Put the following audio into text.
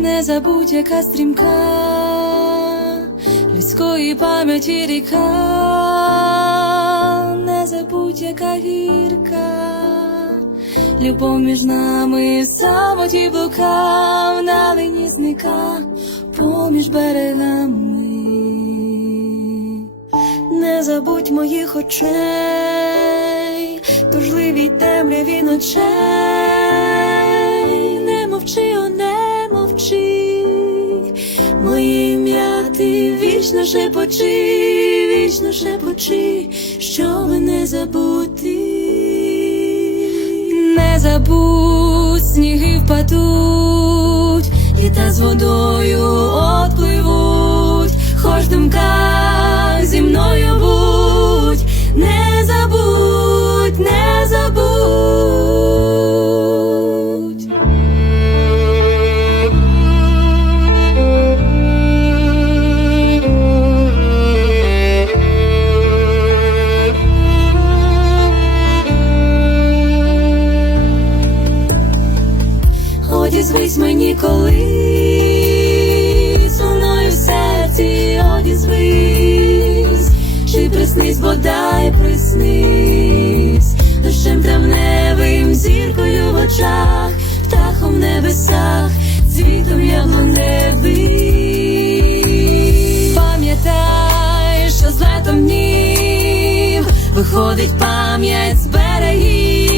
не забудь, яка стрімка людської пам'яті ріка, не забудь, яка гірка, любов між нами самоті блукав, на лині зника поміж берегами. Не забудь моїх очей, тужливій темряві ночей, ти вічно шепочи, вічно шепочи, щоби не забути, не забудь, сніги впадуть, і та з водою отпливуть, Одізвись мені колись мною в серці, одізвись, чи приснись, бодай приснись, дощем травневим, зіркою в очах, птахом в небесах, цвітом яблуневий. Пам'ятай, що з летом днів виходить пам'ять з берегів,